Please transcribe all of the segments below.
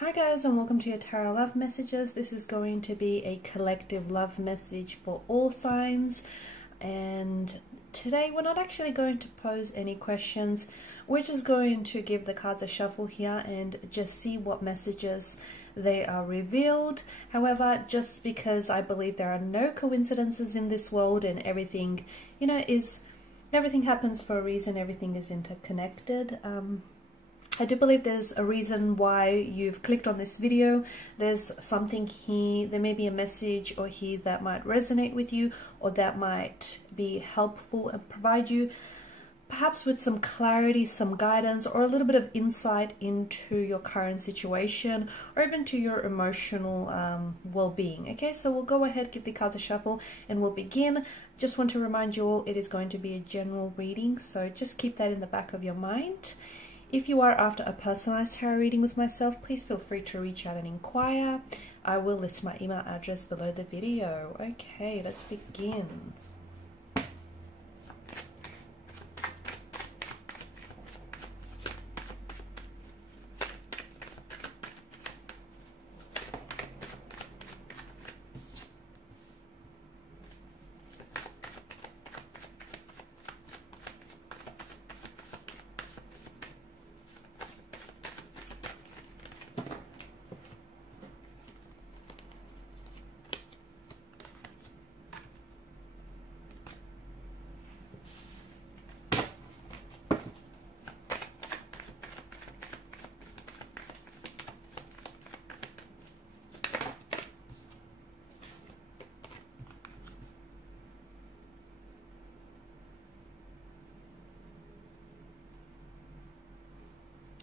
Hi guys, and welcome to your tarot love messages. This is going to be a collective love message for all signs, and today we're not actually going to pose any questions. We're just going to give the cards a shuffle here and just see what messages they are revealed. However, just because I believe there are no coincidences in this world and everything, everything happens for a reason, everything is interconnected. I do believe there's a reason why you've clicked on this video. There's something here, there may be a message or here that might resonate with you, or that might be helpful and provide you perhaps with some clarity, some guidance, or a little bit of insight into your current situation, or even to your emotional well-being. Okay, so we'll go ahead, give the cards a shuffle, and we'll begin. Just want to remind you all, it is going to be a general reading, so just keep that in the back of your mind. If you are after a personalized tarot reading with myself, please feel free to reach out and inquire. I will list my email address below the video. Okay, let's begin.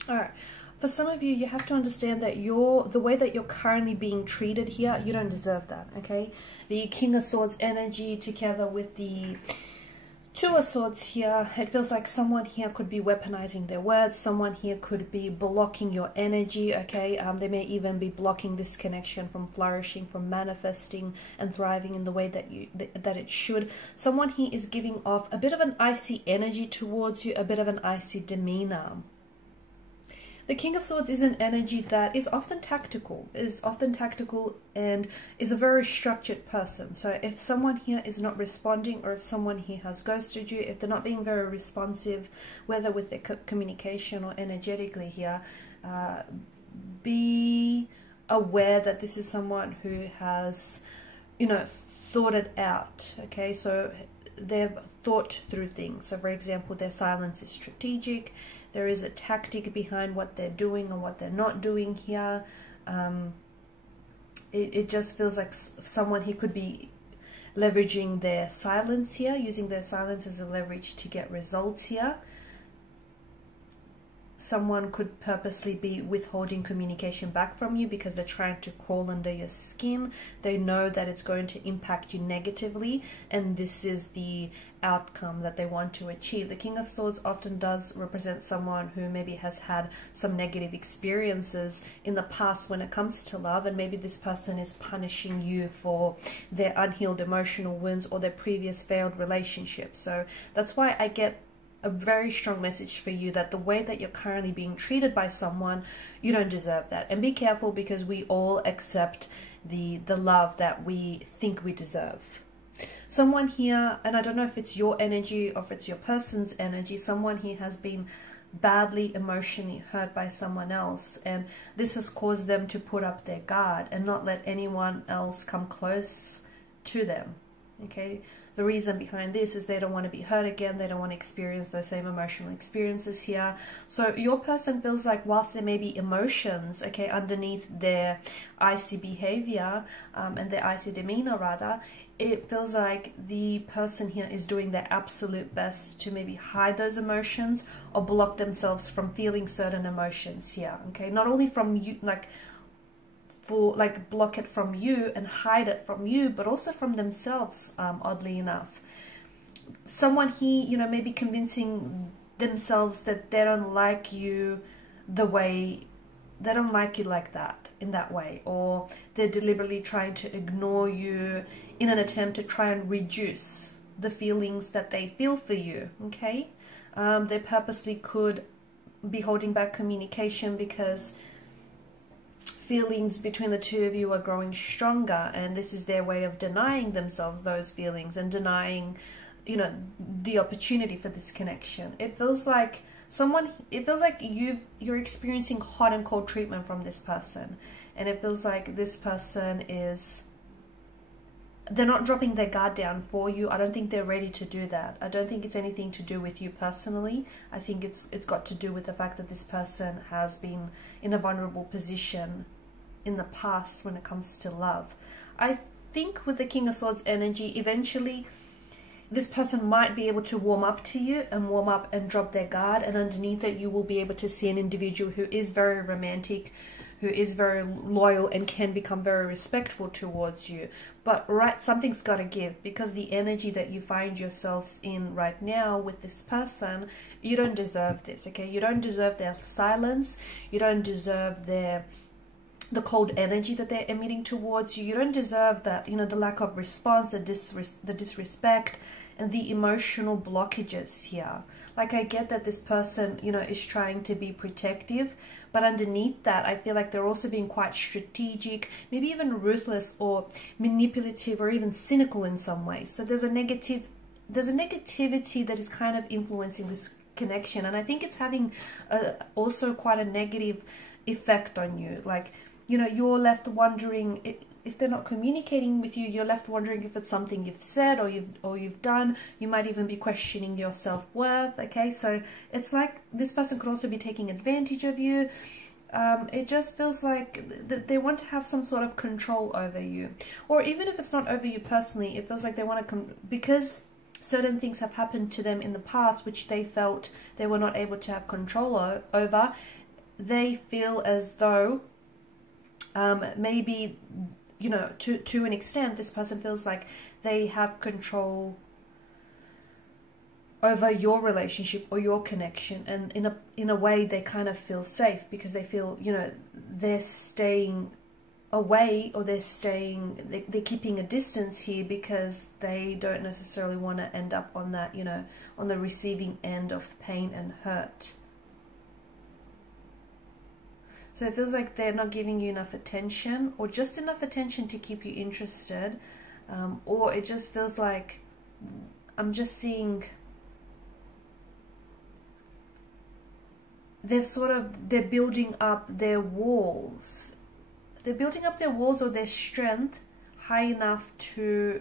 Alright, for some of you, you have to understand that the way that you're currently being treated here, you don't deserve that, okay? The King of Swords energy together with the Two of Swords here, it feels like someone here could be weaponizing their words, someone here could be blocking your energy, okay? They may even be blocking this connection from flourishing, from manifesting and thriving in the way that it should. Someone here is giving off a bit of an icy energy towards you, a bit of an icy demeanor. The King of Swords is an energy that is often tactical, and is a very structured person. So if someone here is not responding, or if someone here has ghosted you, if they're not being very responsive, whether with their communication or energetically here, be aware that this is someone who has, thought it out, okay? So they've thought through things. So for example, their silence is strategic. There is a tactic behind what they're doing or what they're not doing here. It just feels like someone here could be leveraging their silence here, using their silence as a leverage to get results here. Someone could purposely be withholding communication back from you because they're trying to crawl under your skin. They know that it's going to impact you negatively, and this is the outcome that they want to achieve. The King of Swords often does represent someone who maybe has had some negative experiences in the past when it comes to love, and maybe this person is punishing you for their unhealed emotional wounds or their previous failed relationships. So that's why I get a very strong message for you that the way that you're currently being treated by someone, you don't deserve that. And be careful, because we all accept the love that we think we deserve. Someone here, and I don't know if it's your energy or if it's your person's energy, someone here has been badly emotionally hurt by someone else, and this has caused them to put up their guard and not let anyone else come close to them, okay? The reason behind this is they don't want to be hurt again. They don't want to experience those same emotional experiences here. So your person feels like whilst there may be emotions, okay, underneath their icy behavior and their icy demeanor rather, it feels like the person here is doing their absolute best to maybe hide those emotions or block themselves from feeling certain emotions here, okay? Not only from you, block it from you and hide it from you, but also from themselves, oddly enough. Someone here, maybe convincing themselves that they don't like you they don't like you like that, in that way, or they're deliberately trying to ignore you in an attempt to try and reduce the feelings that they feel for you, okay? They purposely could be holding back communication because feelings between the two of you are growing stronger, and this is their way of denying themselves those feelings and denying, you know, the opportunity for this connection. It feels like you're experiencing hot and cold treatment from this person, and it feels like this person is, they're not dropping their guard down for you. I don't think they're ready to do that. I don't think it's anything to do with you personally. I think it's got to do with the fact that this person has been in a vulnerable position in the past when it comes to love. I think with the King of Swords energy, eventually this person might be able to warm up to you and warm up and drop their guard, and underneath it you will be able to see an individual who is very romantic, who is very loyal, and can become very respectful towards you. But something's got to give, because the energy that you find yourselves in right now with this person, you don't deserve this, okay? You don't deserve their silence. You don't deserve the cold energy that they're emitting towards you. You don't deserve that, you know, the lack of response, the disrespect, and the emotional blockages here. Like, I get that this person, you know, is trying to be protective, but underneath that, I feel like they're also being quite strategic, maybe even ruthless or manipulative or even cynical in some ways. So there's a negativity that is kind of influencing this connection, and I think it's having also quite a negative effect on you. Like, you know, you're left wondering, if they're not communicating with you, you're left wondering if it's something you've said or you've done. You might even be questioning your self-worth, okay? So it's like this person could also be taking advantage of you. It just feels like they want to have some sort of control over you. Or even if it's not over you personally, it feels like they want to because certain things have happened to them in the past which they felt they were not able to have control over. They feel as though maybe, you know, to an extent, this person feels like they have control over your relationship or your connection, and in a way they kind of feel safe because they feel, you know, they're staying away, or they're keeping a distance here because they don't necessarily want to end up on that, you know, on the receiving end of pain and hurt. So it feels like they're not giving you enough attention, or just enough attention to keep you interested, or it just feels like I'm just seeing they're building up their walls. They're building up their walls or their strength high enough to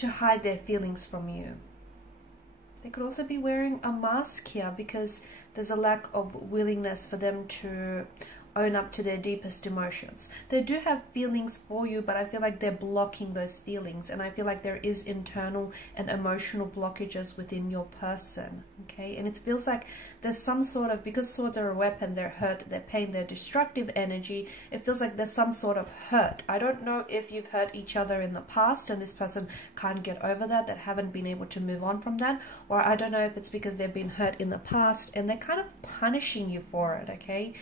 hide their feelings from you. They could also be wearing a mask here because there's a lack of willingness for them to own up to their deepest emotions. They do have feelings for you, but I feel like they're blocking those feelings, and I feel like there is internal and emotional blockages within your person, okay? And it feels like there's some sort of, because swords are a weapon, they're hurt, they're pain, they're destructive energy, it feels like there's some sort of hurt. I don't know if you've hurt each other in the past and this person can't get over that, that haven't been able to move on from that, or I don't know if it's because they've been hurt in the past and they're kind of punishing you for it, okay?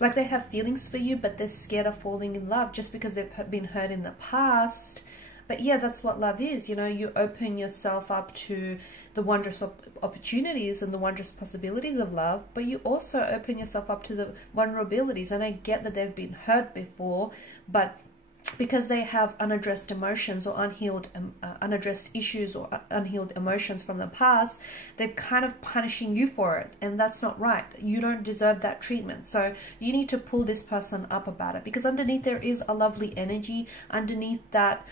Like they have feelings for you, but they're scared of falling in love just because they've been hurt in the past. But yeah, that's what love is, you know, you open yourself up to the wondrous opportunities and the wondrous possibilities of love, but you also open yourself up to the vulnerabilities. And I get that they've been hurt before, but because they have unaddressed emotions or unaddressed issues or unhealed emotions from the past, they're kind of punishing you for it, and that's not right. You don't deserve that treatment. So you need to pull this person up about it, because underneath there is a lovely energy. Underneath that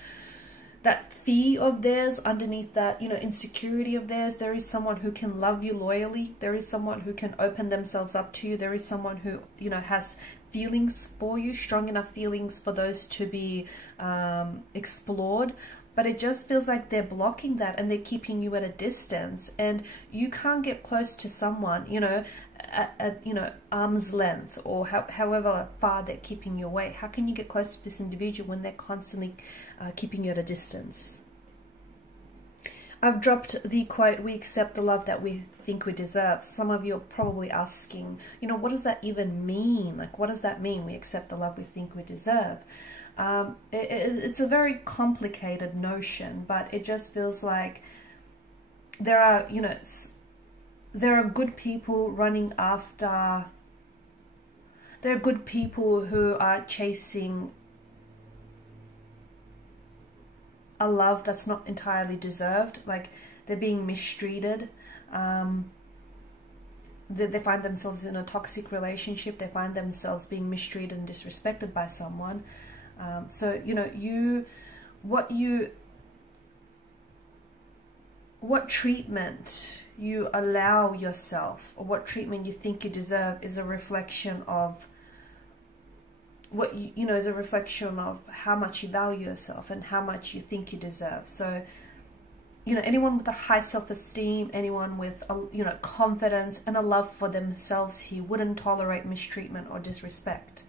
fear of theirs, underneath that, you know, insecurity of theirs, there is someone who can love you loyally. There is someone who can open themselves up to you. There is someone who, you know, has feelings for you, strong enough feelings for those to be explored. But it just feels like they're blocking that, and they're keeping you at a distance, and you can't get close to someone, you know, at you know, arm's length, or however far they're keeping you away. How can you get close to this individual when they're constantly keeping you at a distance? I've dropped the quote, "We accept the love that we think we deserve." Some of you are probably asking, you know, what does that even mean? Like, what does that mean? We accept the love we think we deserve. It's a very complicated notion, but it just feels like there are, you know, there are good people running after they're good people who are chasing a love that's not entirely deserved. Like, they're being mistreated. They find themselves in a toxic relationship. They find themselves being mistreated and disrespected by someone. So, you know, what treatment you allow yourself, or what treatment you think you deserve, is a reflection of what you know, is a reflection of how much you value yourself and how much you think you deserve. So, you know, anyone with a high self-esteem, anyone with a, you know, confidence and a love for themselves here wouldn't tolerate mistreatment or disrespect.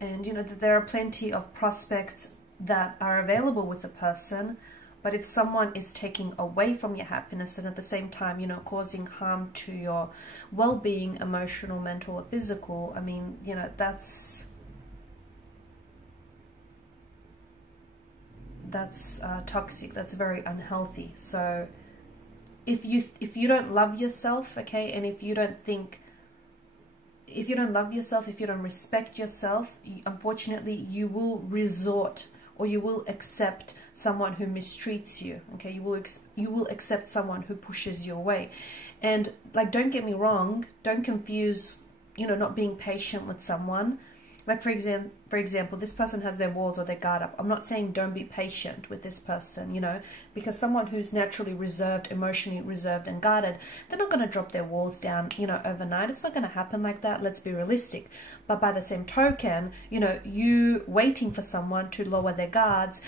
And, you know, there are plenty of prospects that are available with the person, but if someone is taking away from your happiness and at the same time, you know, causing harm to your well-being, emotional, mental, or physical, I mean, you know, that's toxic. That's very unhealthy. So if you don't love yourself, okay, and if you don't love yourself, if you don't respect yourself, unfortunately you will resort, or you will accept someone who mistreats you, okay? You will accept someone who pushes you away. And, like, don't get me wrong, don't confuse, you know, not being patient with someone. Like, for example, this person has their walls or their guard up. I'm not saying don't be patient with this person, you know, because someone who's naturally reserved, emotionally reserved and guarded, they're not going to drop their walls down, you know, overnight. It's not going to happen like that. Let's be realistic. But by the same token, you know, you waiting for someone to lower their guards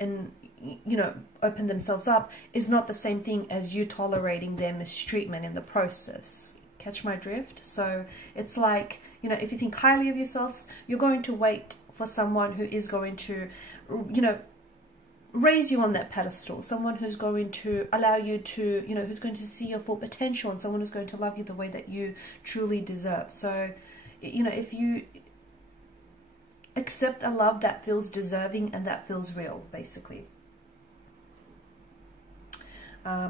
and, you know, open themselves up is not the same thing as you tolerating their mistreatment in the process. Catch my drift? So it's like, you know, if you think highly of yourselves, you're going to wait for someone who is going to, you know, raise you on that pedestal, someone who's going to allow you to, you know, who's going to see your full potential, and someone who's going to love you the way that you truly deserve. So, you know, if you accept a love that feels deserving and that feels real, basically.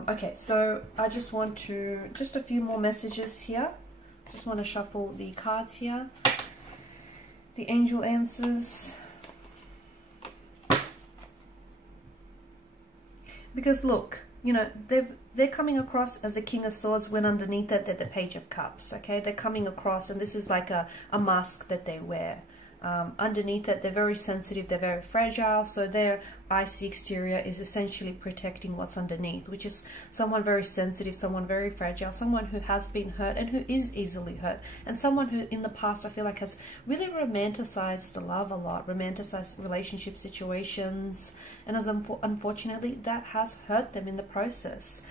Okay, so I just want to, just a few more messages here. Just want to shuffle the cards here. The angel answers. Because look, you know, they're coming across as the King of Swords when underneath it they're the Page of Cups, okay? They're coming across, and this is like a mask that they wear. Underneath it, they're very sensitive, they're very fragile, so their icy exterior is essentially protecting what's underneath, which is someone very sensitive, someone very fragile, someone who has been hurt and who is easily hurt, and someone who in the past I feel like has really romanticized love a lot, romanticized relationship situations, and as unfortunately that has hurt them in the process.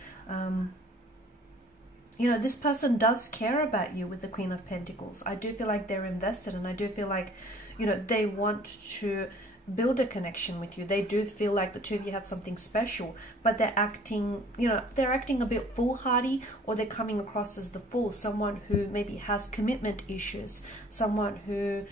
You know, this person does care about you with the Queen of Pentacles. I do feel like they're invested, and I do feel like, you know, they want to build a connection with you. They do feel like the two of you have something special, but they're acting, you know, they're acting a bit foolhardy, or they're coming across as the fool, someone who maybe has commitment issues, someone who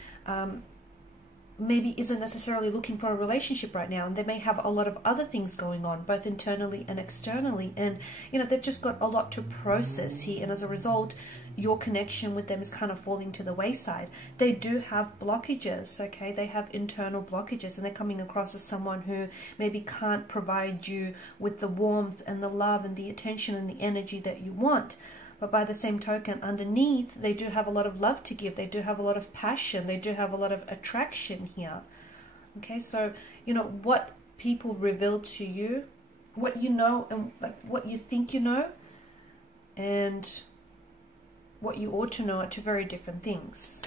maybe isn't necessarily looking for a relationship right now, and they may have a lot of other things going on, both internally and externally, and, you know, they've just got a lot to process here, and as a result, your connection with them is kind of falling to the wayside. They do have blockages, okay? They have internal blockages, and they're coming across as someone who maybe can't provide you with the warmth and the love and the attention and the energy that you want. But by the same token, underneath, they do have a lot of love to give. They do have a lot of passion. They do have a lot of attraction here. Okay, so, you know, what people reveal to you, what you know, and like what you think you know, and what you ought to know are two very different things.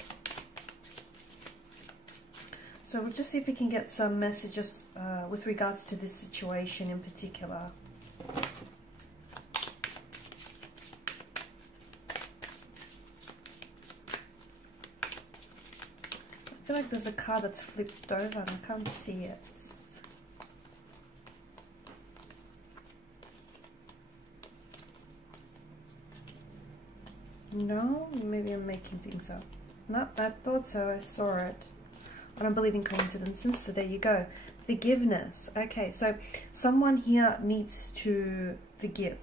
So we'll just see if we can get some messages with regards to this situation in particular. I feel like there's a card that's flipped over and I can't see it. No, maybe I'm making things up. No, I thought so, I saw it. I don't believe in coincidences, so there you go. Forgiveness. Okay, so someone here needs to forgive.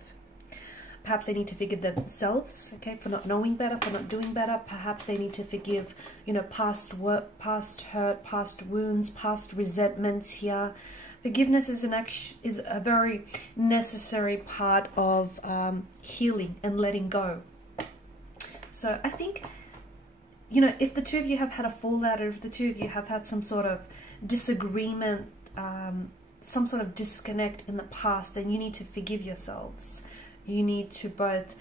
perhaps they need to forgive themselves, okay, for not knowing better, for not doing better. Perhaps they need to forgive, you know, past work, past hurt, past wounds, past resentments here. Forgiveness is a very necessary part of healing and letting go. So I think, you know, if the two of you have had a fallout, or if the two of you have had some sort of disagreement, some sort of disconnect in the past, then you need to forgive yourselves. You need to both,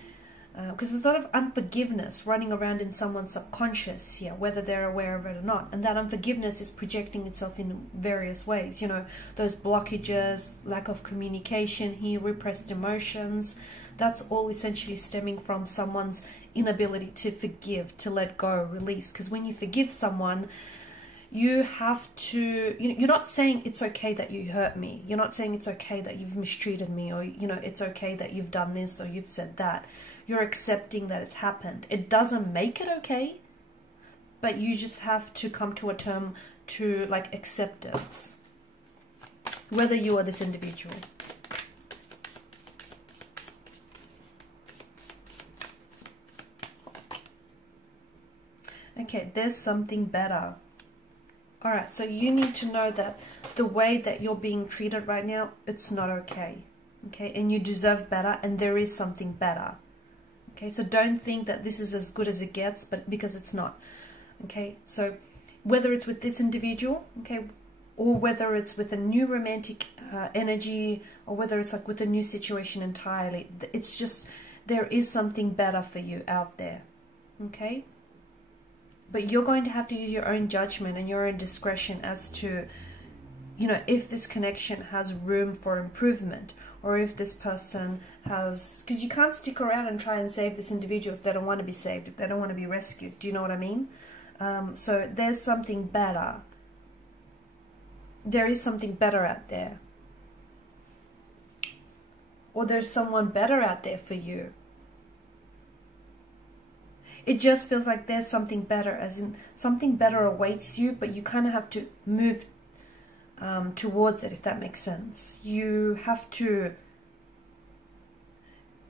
because there's a lot of unforgiveness running around in someone's subconscious here, whether they're aware of it or not. And that unforgiveness is projecting itself in various ways. You know, those blockages, lack of communication here, repressed emotions, that's all essentially stemming from someone's inability to forgive, to let go, release. Because when you forgive someone, you have to, you're not saying it's okay that you hurt me. You're not saying it's okay that you've mistreated me, or, you know, it's okay that you've done this or you've said that. You're accepting that it's happened. It doesn't make it okay, but you just have to come to a term to, like, acceptance, whether you are this individual. Okay, there's something better. All right, so you need to know that the way that you're being treated right now, it's not okay. Okay, and you deserve better, and there is something better. Okay, so don't think that this is as good as it gets, but because it's not. Okay, so whether it's with this individual, okay, or whether it's with a new romantic energy, or whether it's like with a new situation entirely, it's just, there is something better for you out there. Okay, but you're going to have to use your own judgment and your own discretion as to, you know, if this connection has room for improvement, or if this person has, because you can't stick around and try and save this individual if they don't want to be saved, if they don't want to be rescued. Do you know what I mean? So there's something better. There is something better out there. Or there's someone better out there for you. It just feels like there's something better, as in something better awaits you, but you kind of have to move towards it, if that makes sense. You have to,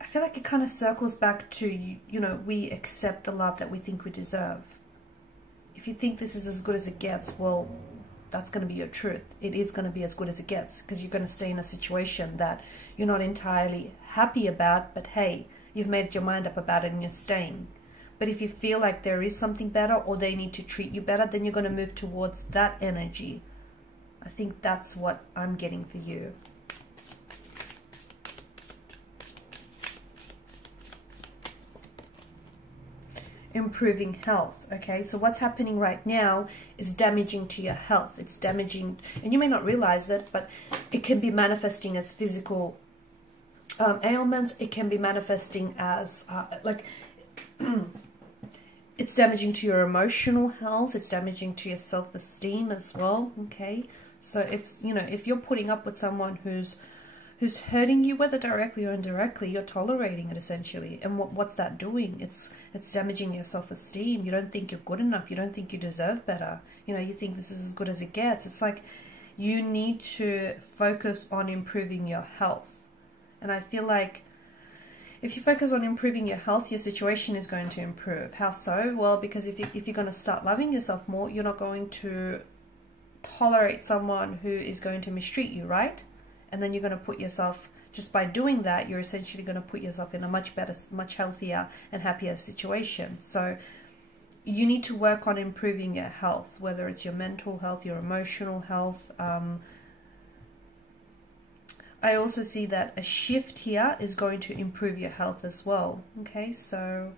I feel like it kind of circles back to, you know, we accept the love that we think we deserve. If you think this is as good as it gets, well, that's going to be your truth. It is going to be as good as it gets, because you're going to stay in a situation that you're not entirely happy about, but hey, you've made your mind up about it and you're staying. But if you feel like there is something better, or they need to treat you better, then you're going to move towards that energy. I think that's what I'm getting for you. Improving health. Okay, so what's happening right now is damaging to your health. It's damaging, and you may not realize it, but it can be manifesting as physical ailments. It can be manifesting as like it's damaging to your emotional health. It's damaging to your self-esteem as well. Okay, so if, you know, if you're putting up with someone who's hurting you, whether directly or indirectly, you're tolerating it essentially. And what's that doing? It's damaging your self-esteem. You don't think you're good enough. You don't think you deserve better. You know, you think this is as good as it gets. It's like you need to focus on improving your health. And I feel like if you focus on improving your health, your situation is going to improve. How so? Well, because if you're going to start loving yourself more, you're not going to tolerate someone who is going to mistreat you, right? And then you're going to put yourself, just by doing that, you're essentially going to put yourself in a much better, much healthier and happier situation. So you need to work on improving your health, whether it's your mental health, your emotional health. I also see that a shift here is going to improve your health as well. Okay, so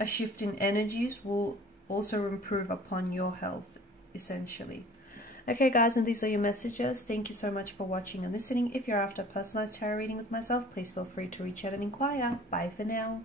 a shift in energies will also improve upon your health, essentially. Okay guys, and these are your messages. Thank you so much for watching and listening. If you're after a personalized tarot reading with myself, please feel free to reach out and inquire. Bye for now.